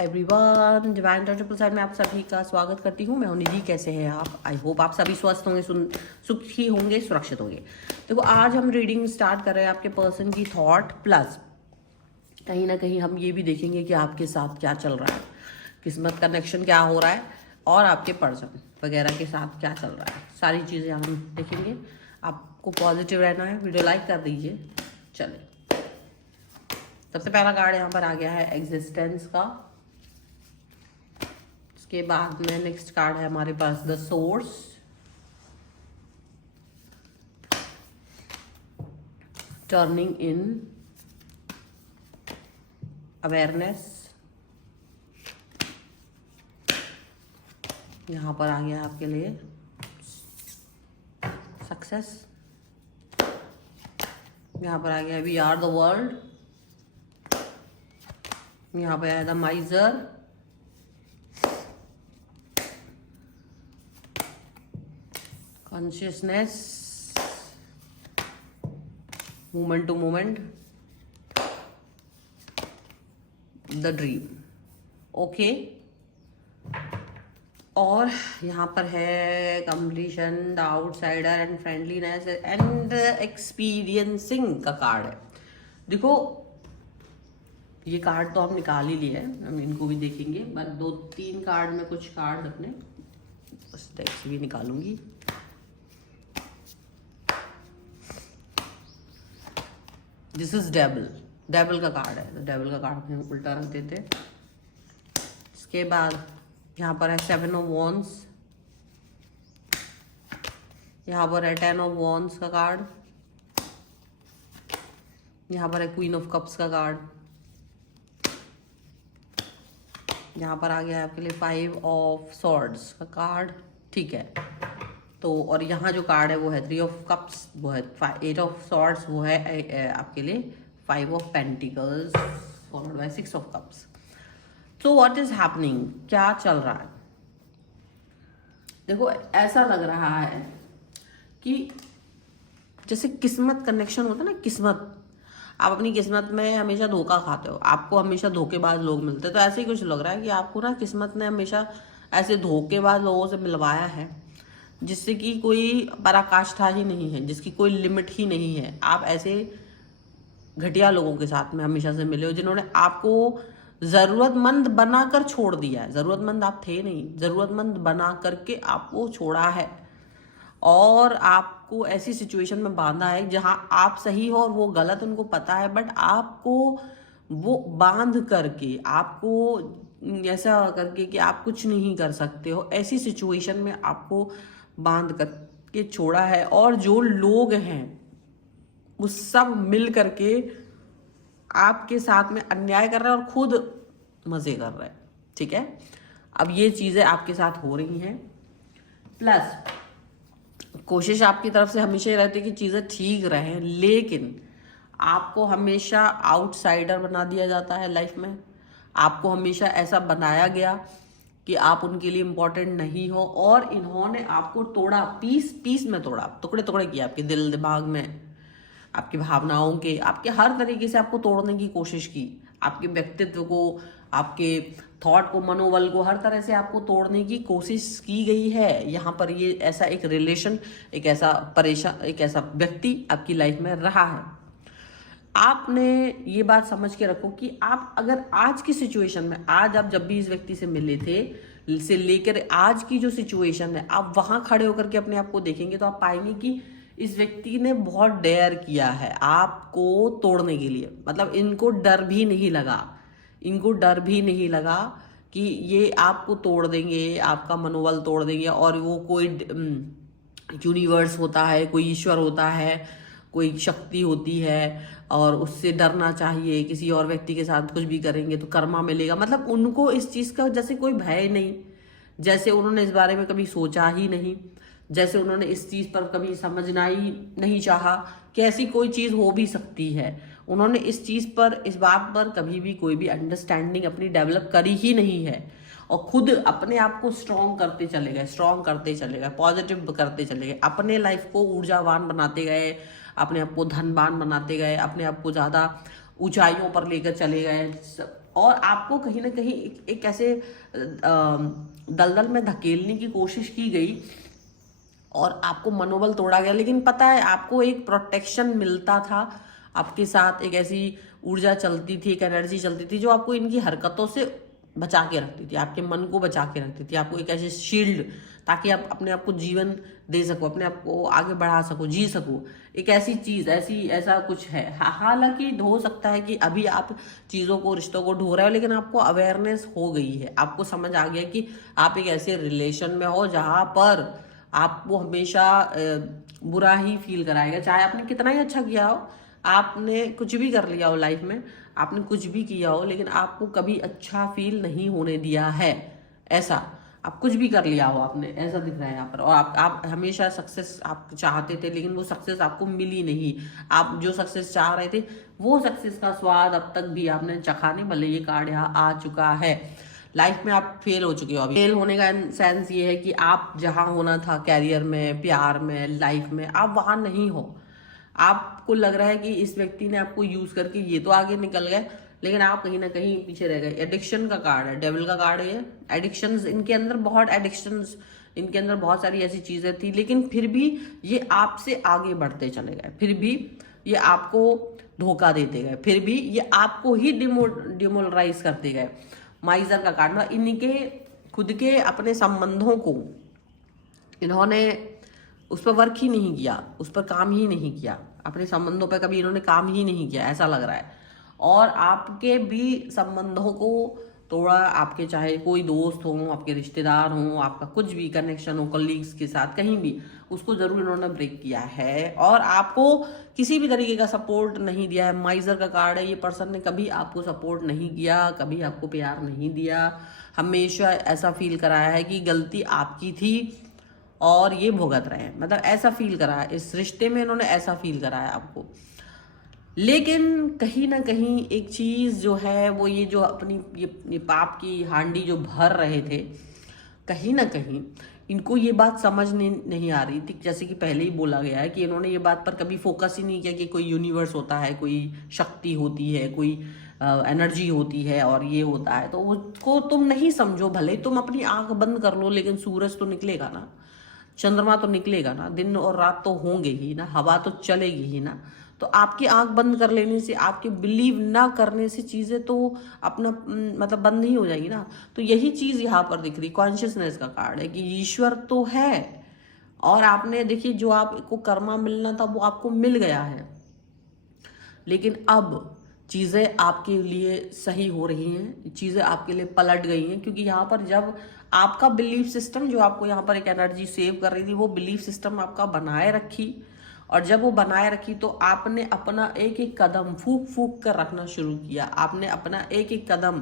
Everyone, divine triple side में आप सभी का स्वागत करती हूँ। मैं हूँ निधि। कैसे हैं आप? आई होप आप सभी स्वस्थ होंगे, सुखी होंगे, सुरक्षित होंगे। देखो, आज हम रीडिंग स्टार्ट कर रहे हैं आपके पर्सन की थॉट, प्लस कहीं ना कहीं हम ये भी देखेंगे कि आपके साथ क्या चल रहा है, किस्मत कनेक्शन क्या हो रहा है, और आपके पर्सन वगैरह के साथ क्या चल रहा है। सारी चीज़ें हम देखेंगे। आपको पॉजिटिव रहना है। वीडियो लाइक कर दीजिए। चलिए, सबसे पहला कार्ड यहाँ पर आ गया है एग्जिस्टेंस का। उसके बाद में नेक्स्ट कार्ड है हमारे पास the source, turning in, awareness. यहाँ पर आ गया आपके लिए सक्सेस। यहाँ पर आ गया वी आर द वर्ल्ड। यहाँ पर आया the miser, consciousness, moment to moment, the dream. Okay, और यहाँ पर है completion, the outsider and friendliness and experiencing का कार्ड है। देखो, ये कार्ड तो हम निकाल ही लिए हैं, हम इनको भी देखेंगे, बस 2-3 कार्ड में कुछ कार्ड अपने बस डेक से भी निकालूंगी। This is devil. डेविल का कार्ड है, तो डेविल का कार्ड हम उल्टा रख देते। इसके बाद यहाँ पर है 7 ऑफ वॉन्ड्स, यहाँ पर है 10 ऑफ वॉन्ड्स का कार्ड, यहाँ पर है क्वीन ऑफ कप्स का कार्ड, यहाँ पर आ गया है आपके लिए 5 ऑफ सॉर्ड्स का कार्ड। ठीक है, तो और यहाँ जो कार्ड है वो है 3 ऑफ कप्स, वो है 8 ऑफ सॉर्ड्स, वो है आपके लिए 5 of pentacles followed by 6 of cups. तो व्हाट इज हैपनिंग, क्या चल रहा है? देखो, ऐसा लग रहा है कि जैसे किस्मत कनेक्शन होता है ना, किस्मत, आप अपनी किस्मत में हमेशा धोखा खाते हो, आपको हमेशा धोखेबाज लोग मिलते हैं। तो ऐसे ही कुछ लग रहा है कि आपको ना किस्मत ने हमेशा ऐसे धोखेबाज लोगों से मिलवाया है जिससे कि कोई पराकाष्ठा ही नहीं है, जिसकी कोई लिमिट ही नहीं है। आप ऐसे घटिया लोगों के साथ में हमेशा से मिले हो जिन्होंने आपको ज़रूरतमंद बनाकर छोड़ दिया है। ज़रूरतमंद आप थे नहीं, ज़रूरतमंद बना करके आपको छोड़ा है, और आपको ऐसी सिचुएशन में बांधा है जहां आप सही हो और वो गलत, उनको पता है, बट आपको वो बांध करके, आपको ऐसा करके कि आप कुछ नहीं कर सकते हो, ऐसी सिचुएशन में आपको बांध करके छोड़ा है। और जो लोग हैं वो सब मिल करके आपके साथ में अन्याय कर रहे हैं और खुद मजे कर रहे हैं। ठीक है, अब ये चीजें आपके साथ हो रही हैं, प्लस कोशिश आपकी तरफ से हमेशा ही रहती है कि चीजें ठीक रहें, लेकिन आपको हमेशा आउटसाइडर बना दिया जाता है लाइफ में। आपको हमेशा ऐसा बनाया गया कि आप उनके लिए इम्पोर्टेंट नहीं हो, और इन्होंने आपको तोड़ा, पीस पीस में तोड़ा, टुकड़े टुकड़े किया आपके दिल दिमाग में, आपकी भावनाओं के, आपके हर तरीके से आपको तोड़ने की कोशिश की। आपके व्यक्तित्व को, आपके थॉट को, मनोबल को, हर तरह से आपको तोड़ने की कोशिश की गई है। यहाँ पर ये ऐसा एक रिलेशन, एक ऐसा परेशान, एक ऐसा व्यक्ति आपकी लाइफ में रहा है। आपने ये बात समझ के रखो कि आप अगर आज की सिचुएशन में, आज आप जब भी इस व्यक्ति से मिले थे से लेकर आज की जो सिचुएशन है, आप वहां खड़े होकर के अपने आप को देखेंगे तो आप पाएंगे कि इस व्यक्ति ने बहुत डेयर किया है आपको तोड़ने के लिए। मतलब इनको डर भी नहीं लगा, इनको डर भी नहीं लगा कि ये आपको तोड़ देंगे, आपका मनोबल तोड़ देंगे। और वो कोई यूनिवर्स होता है, कोई ईश्वर होता है, कोई शक्ति होती है, और उससे डरना चाहिए। किसी और व्यक्ति के साथ कुछ भी करेंगे तो कर्मा मिलेगा। मतलब उनको इस चीज़ का जैसे कोई भय नहीं, जैसे उन्होंने इस बारे में कभी सोचा ही नहीं, जैसे उन्होंने इस चीज़ पर कभी समझना ही नहीं चाहा कि ऐसी कोई चीज़ हो भी सकती है। उन्होंने इस चीज़ पर, इस बात पर कभी भी कोई भी अंडरस्टैंडिंग अपनी डेवलप करी ही नहीं है, और खुद अपने आप को स्ट्रॉन्ग करते चले गए, स्ट्रॉन्ग करते चले गए, पॉजिटिव करते चले गए, अपने लाइफ को ऊर्जावान बनाते गए, अपने आप को धनवान बनाते गए, अपने आप को ज़्यादा ऊंचाइयों पर लेकर चले गए, और आपको कहीं ना कहीं एक ऐसे दलदल में धकेलने की कोशिश की गई और आपको मनोबल तोड़ा गया। लेकिन पता है आपको एक प्रोटेक्शन मिलता था, आपके साथ एक ऐसी ऊर्जा चलती थी, एक एनर्जी चलती थी जो आपको इनकी हरकतों से बचा के रखती थी, आपके मन को बचा के रखती थी, आपको एक ऐसी शील्ड, ताकि आप अपने आप को जीवन दे सको, अपने आप को आगे बढ़ा सको, जी सको। एक ऐसी चीज, ऐसा कुछ है। हालांकि हो सकता है कि अभी आप चीजों को, रिश्तों को ढो रहे हो, लेकिन आपको अवेयरनेस हो गई है, आपको समझ आ गया कि आप एक ऐसे रिलेशन में हो जहां पर आपको हमेशा बुरा ही फील कराएगा, चाहे आपने कितना ही अच्छा किया हो, आपने कुछ भी कर लिया हो लाइफ में, आपने कुछ भी किया हो, लेकिन आपको कभी अच्छा फील नहीं होने दिया है। ऐसा आप कुछ भी कर लिया हो आपने, ऐसा दिख रहा है यहाँ पर। और आप हमेशा सक्सेस आप चाहते थे, लेकिन वो सक्सेस आपको मिली नहीं। आप जो सक्सेस चाह रहे थे, वो सक्सेस का स्वाद अब तक भी आपने चखा नहीं, भले ये कार्ड यहाँ आ चुका है। लाइफ में आप फेल हो चुके हो। अभी फेल होने का सेंस ये है कि आप जहां होना था, कैरियर में, प्यार में, लाइफ में, आप वहां नहीं हो। आपको लग रहा है कि इस व्यक्ति ने आपको यूज करके ये तो आगे निकल गए, लेकिन आप कहीं ना कहीं पीछे रह गए। एडिक्शन का कार्ड है, डेविल का कार्ड है ये। एडिक्शंस, इनके अंदर बहुत एडिक्शंस, इनके अंदर बहुत सारी ऐसी चीजें थी, लेकिन फिर भी ये आपसे आगे बढ़ते चले गए, फिर भी ये आपको धोखा देते गए, फिर भी ये आपको ही डिमोरलाइज करते गए। माइजर का कार्ड, मतलब इनके खुद के अपने संबंधों को इन्होंने उस पर वर्क ही नहीं किया, उस पर काम ही नहीं किया, अपने संबंधों पर कभी इन्होंने काम ही नहीं किया, ऐसा लग रहा है। और आपके भी संबंधों को तोड़ा, आपके चाहे कोई दोस्त हो, आपके रिश्तेदार हो, आपका कुछ भी कनेक्शन हो कलीग्स के साथ, कहीं भी, उसको जरूर इन्होंने ब्रेक किया है और आपको किसी भी तरीके का सपोर्ट नहीं दिया है। माइजर का कार्ड है, ये पर्सन ने कभी आपको सपोर्ट नहीं किया, कभी आपको प्यार नहीं दिया, हमेशा ऐसा फील कराया है कि गलती आपकी थी और ये भुगत रहे हैं, मतलब ऐसा फील कराया इस रिश्ते में, इन्होंने ऐसा फील कराया आपको। लेकिन कहीं ना कहीं एक चीज जो है वो ये जो अपनी ये पाप की हांडी जो भर रहे थे, कहीं ना कहीं इनको ये बात समझ नहीं आ रही थी। जैसे कि पहले ही बोला गया है कि इन्होंने ये बात पर कभी फोकस ही नहीं किया कि कोई यूनिवर्स होता है, कोई शक्ति होती है, कोई एनर्जी होती है और ये होता है, तो उसको तुम नहीं समझो। भले तुम अपनी आंख बंद कर लो, लेकिन सूरज तो निकलेगा ना, चंद्रमा तो निकलेगा ना, दिन और रात तो होंगे ही ना, हवा तो चलेगी ही ना। तो आपकी आंख बंद कर लेने से, आपके बिलीव ना करने से चीजें तो अपना मतलब बंद ही हो जाएगी ना। तो यही चीज यहाँ पर दिख रही, कॉन्शियसनेस का कार्ड है कि ईश्वर तो है और आपने देखिए जो आपको कर्मा मिलना था वो आपको मिल गया है, लेकिन अब चीजें आपके लिए सही हो रही हैं, चीजें आपके लिए पलट गई हैं। क्योंकि यहाँ पर जब आपका बिलीफ सिस्टम जो आपको यहाँ पर एक एनर्जी सेव कर रही थी, वो बिलीफ सिस्टम आपका बनाए रखी, और जब वो बनाए रखी तो आपने अपना एक एक कदम फूक फूक कर रखना शुरू किया। आपने अपना एक एक कदम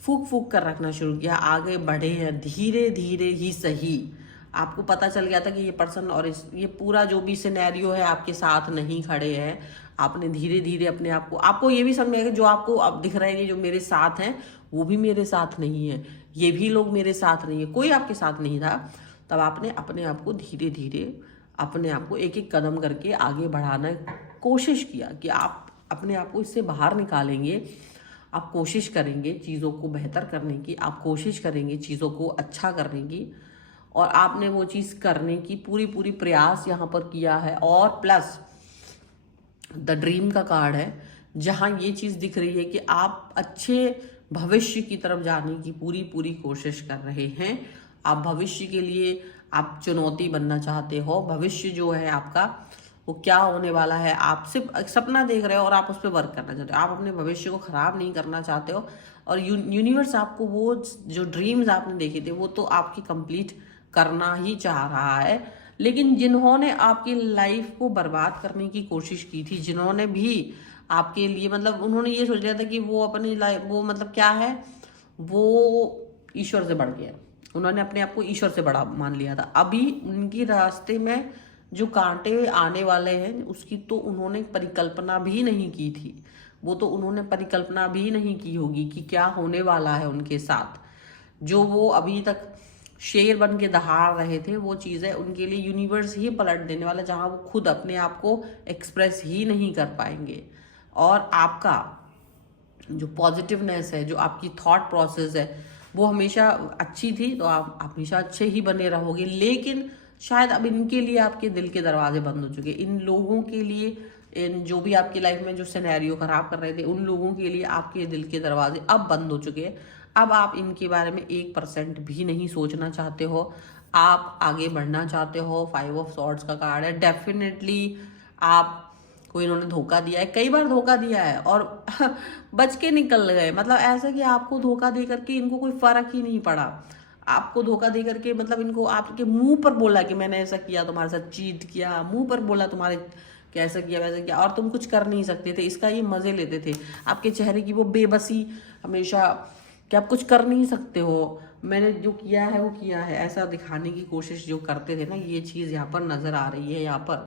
फूक फूक कर रखना शुरू किया, आगे बढ़े हैं धीरे धीरे ही सही। आपको पता चल गया था कि ये पर्सन और ये पूरा जो भी सिनेरियो है आपके साथ नहीं खड़े हैं। आपने धीरे धीरे अपने आप को, आपको ये भी समझ में आएगा जो आपको अब दिख रहे हैं जो मेरे साथ हैं वो भी मेरे साथ नहीं है, ये भी लोग मेरे साथ नहीं है, कोई आपके साथ नहीं था। तब आपने अपने आप को धीरे धीरे अपने आप को एक एक कदम करके आगे बढ़ाना कोशिश किया कि आप अपने आप को इससे बाहर निकालेंगे। आप कोशिश करेंगे चीज़ों को बेहतर करने की, आप कोशिश करेंगे चीज़ों को अच्छा करने की, और आपने वो चीज़ करने की पूरी पूरी प्रयास यहाँ पर किया है। और प्लस द ड्रीम का कार्ड है, जहाँ ये चीज़ दिख रही है कि आप अच्छे भविष्य की तरफ जाने की पूरी पूरी कोशिश कर रहे हैं। आप भविष्य के लिए आप चुनौती बनना चाहते हो, भविष्य जो है आपका वो क्या होने वाला है, आप सिर्फ सपना देख रहे हो और आप उस पर वर्क करना चाहते हो। आप अपने भविष्य को खराब नहीं करना चाहते हो, और यूनिवर्स आपको वो जो ड्रीम्स आपने देखे थे वो तो आपकी कंप्लीट करना ही चाह रहा है। लेकिन जिन्होंने आपकी लाइफ को बर्बाद करने की कोशिश की थी, जिन्होंने भी आपके लिए मतलब उन्होंने ये सोच लिया था कि वो अपनी लाइफ, वो मतलब क्या है, वो ईश्वर से बढ़ गया, उन्होंने अपने आप को ईश्वर से बड़ा मान लिया था। अभी उनके रास्ते में जो कांटे आने वाले हैं उसकी तो उन्होंने परिकल्पना भी नहीं की थी, वो तो उन्होंने परिकल्पना भी नहीं की होगी कि क्या होने वाला है उनके साथ। जो वो अभी तक शेर बन के दहाड़ रहे थे, वो चीज़ें उनके लिए यूनिवर्स ही पलट देने वाला, जहां वो खुद अपने आप को एक्सप्रेस ही नहीं कर पाएंगे। और आपका जो पॉजिटिवनेस है, जो आपकी थॉट प्रोसेस है, वो हमेशा अच्छी थी, तो आप हमेशा अच्छे ही बने रहोगे। लेकिन शायद अब इनके लिए आपके दिल के दरवाजे बंद हो चुके, इन लोगों के लिए, इन जो भी आपकी लाइफ में जो सिनेरियो खराब कर रहे थे, उन लोगों के लिए आपके दिल के दरवाजे अब बंद हो चुके हैं। अब आप इनके बारे में 1% भी नहीं सोचना चाहते हो, आप आगे बढ़ना चाहते हो। 5 ऑफ सॉर्ड्स का कार्ड है, डेफिनेटली आप कोई इन्होंने धोखा दिया है, कई बार धोखा दिया है और बच के निकल गए। मतलब ऐसा कि आपको धोखा दे करके इनको कोई फर्क ही नहीं पड़ा। आपको धोखा दे करके मतलब इनको आपके मुंह पर बोला कि मैंने ऐसा किया, तुम्हारे साथ चीट किया, मुंह पर बोला तुम्हारे कैसा किया वैसा किया, और तुम कुछ कर नहीं सकते थे, इसका ये मजे लेते थे। आपके चेहरे की वो बेबसी हमेशा कि आप कुछ कर नहीं सकते हो, मैंने जो किया है वो किया है, ऐसा दिखाने की कोशिश जो करते थे ना, ये चीज़ यहाँ पर नजर आ रही है यहाँ पर।